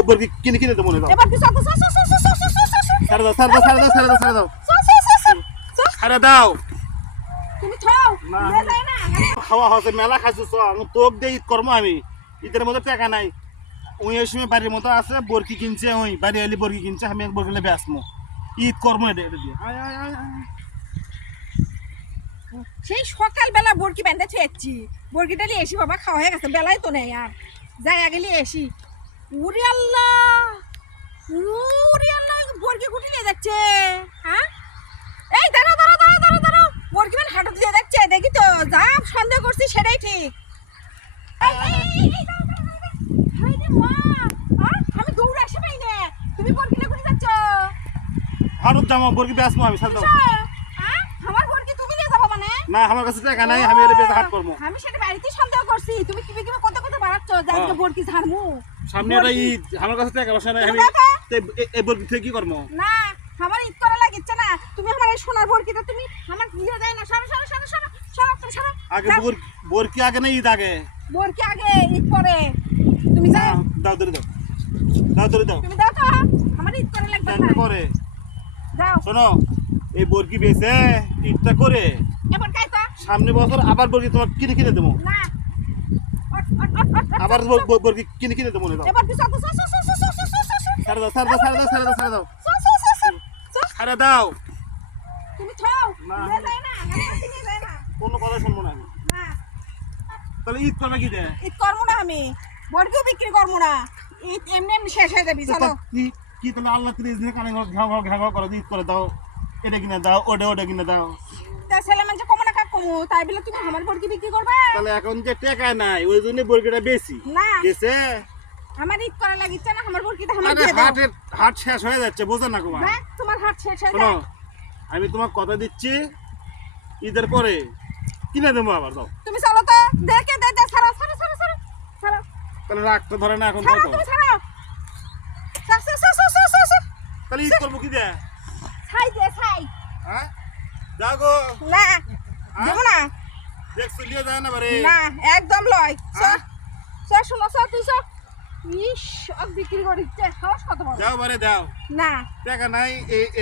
বর্গি কিনে কিনে দেবো না দাও এবার কি সাথে ছাড়ে দাও ছাড়ে দাও ছাড়ে দাও ছাড়ে দাও ছাড়ে দাও ছাড়ে দাও তুমি খাও না। লে যাই না খাওয়া হচ্ছে মেলা খাইছো তোপ দিয়ে ঈদ কর্ম আমি ঈদের মধ্যে টাকা নাই ওই সময় বাড়ির মতো আছে বর্গি কিনছে ওই বাড়ি এলি বর্গি কিনছে আমি এক বর্গিলে বেসমো ঈদ কর্ম এটা দিয়ে আয় আয় আয় আয়। সেই সকালবেলা বরকি বেঁধে ছেড়েছি বরকিটা নিয়ে এসি বাবা খাওয়া হয়ে গেছে বেলায় তো নেই আর যাই আগে নিয়ে এসি উরি আল্লাহ বরকি গুটি নিয়ে যাচ্ছে হ্যাঁ এই দাঁড়াও দাঁড়াও দাঁড়াও দাঁড়াও দাঁড়াও বরকি মানে হাঁটু দিয়ে যাচ্ছে দেখি তো যা সন্দেহ করছি সেটাই ঠিক আমি দৌড়ে আসে পাই না তুমি বরকিটা গুটি যাচ্ছ হারুদ দাম বর্গি বেসমো আমি ছাড়ে দাও আমার বরকি তুমি নিয়ে যাবো মানে না আমার কাছে টাকা নাই আমি এটা বেচে হাট করবো আমি সেটা বাড়িতে সন্দেহ করছি তুমি কিভাবে কিভাবে কত কত বাড়াচ্ছ যাই হ্যাঁ। বরকি ঝাড়মু সামনে একটা ঈদ আমার কাছে টাকা পয়সা নাই আমি এই বর্গি থেকে কি করবো না আমার ঈদ করা লাগিচ্ছে না তুমি আমার এই সোনার বরকিটা তুমি আমার দিয়ে যায় না সরো সরো সরো সরো সরো তুমি সরো আগে বর্গি আগে না ঈদ আগে বরকি আগে ঈদ পরে তুমি যাও দাও ধরে দাও দাও ধরে দাও তুমি দাও তো আমার ঈদ করা লাগবে না করে যাও শোনো এই বর্গি বেচে ঈদটা করে এবার কাই তো সামনে বছর আবার বর্গি তোমার কিনে কিনে দেবো না আবার বর্গি কিনে কিনে দেবো না দাও এবার কি সব ছাড়ে দাও ছাড়ে দাও ছাড়ে দাও ছাড়ে দাও ছাড়ে দাও ছাড়ে দাও তুমি খাও না। নিয়ে যায় না আমার কাছে নিয়ে যায় না কোনো কথা শুনবো না আমি না তাহলে ঈদ করবে কি দেয় ঈদ করবো না আমি বরকিও বিক্রি করবো না ঈদ এমনি এমনি শেষ হয়ে যাবি চলো কি তাহলে আল্লাহ ত্রিশ দিনে কানে ঘাও করে ঈদ করে দাও এটা কিনে দাও ওটা কিনে দাও তা ছেলে মানুষ কমো না কাক কমো তাই বলে তুমি আমার বরকি বিক্রি করবে তাহলে এখন যে টাকা নাই ওই জন্য বর্গিটা বেশি না গেছে আমার ঈদ করা লাগিচ্ছে না আমার বরকিটা আমার আরে দিয়ে দাও হাট শেষ হয়ে যাচ্ছে বোঝো না কুমার হ্যাঁ তোমার হাত শেষ হয়ে শোনো যায় আমি তোমার কথা দিচ্ছি ঈদের পরে কিনে দেবো আবার দাও তুমি চলো তো দেখে দে দে ছাড়ো ছাড়ো ছাড়ো ছাড়ো ছাড়ো তাহলে রাগটা ধরে না এখন ছাড়ো কত তুমি ছাড়ো ছাড় ছাড় ছাড় ছাড় ছাড় ছাড় তাহলে ঈদ করবো কি দেয় ছাই দে ছাই হ্যাঁ যাও গো না দেবো না দেখছো লিয়ে যায় না বারে না একদম লয় হ্যাঁ? শোনো তুই সব ইস সব বিক্রি করে দিচ্ছে সাহস কত বড় যাও বারে দাও না টাকা নাই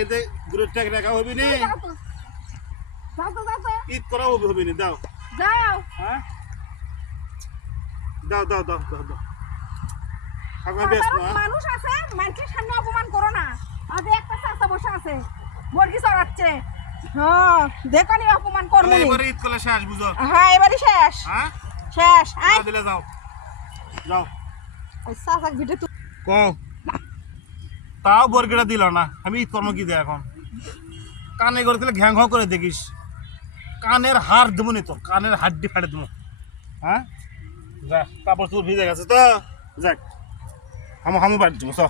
এতে গুরুর টাকা হবি নি যাও তো যাও তো যাও তো ঈদ করা হবি নি দাও যাও হ্যাঁ দাও দাও দাও দাও দাও এখন বেশ সাধারণ না মানুষ আছে মানুষের সামনে অপমান করো না আজ একটা চাষা বসে আছে মুরগি চড়াচ্ছে হ্যাঁ দেখো নি অপমান করবো নি। এবারে ঈদ করলে শেষ বুঝো হ্যাঁ এবারে শেষ হ্যাঁ শেষ আয় দিলে যাও যাও ওই চাষাক ভিটে তুই কও তাও বর্গিটা দিল না আমি ঈদ কর্ম কি দেয় এখন কানে করে দিলে ঘ্যাং ঘ্যাং করে দেখিস কানের হাড় দেবো নি তো কানের হাড্ডি ফাটে দেবো হ্যাঁ যা কাপড় চোপড় ভিজে গেছে তো যাক আমি বাড়ি যাবো চ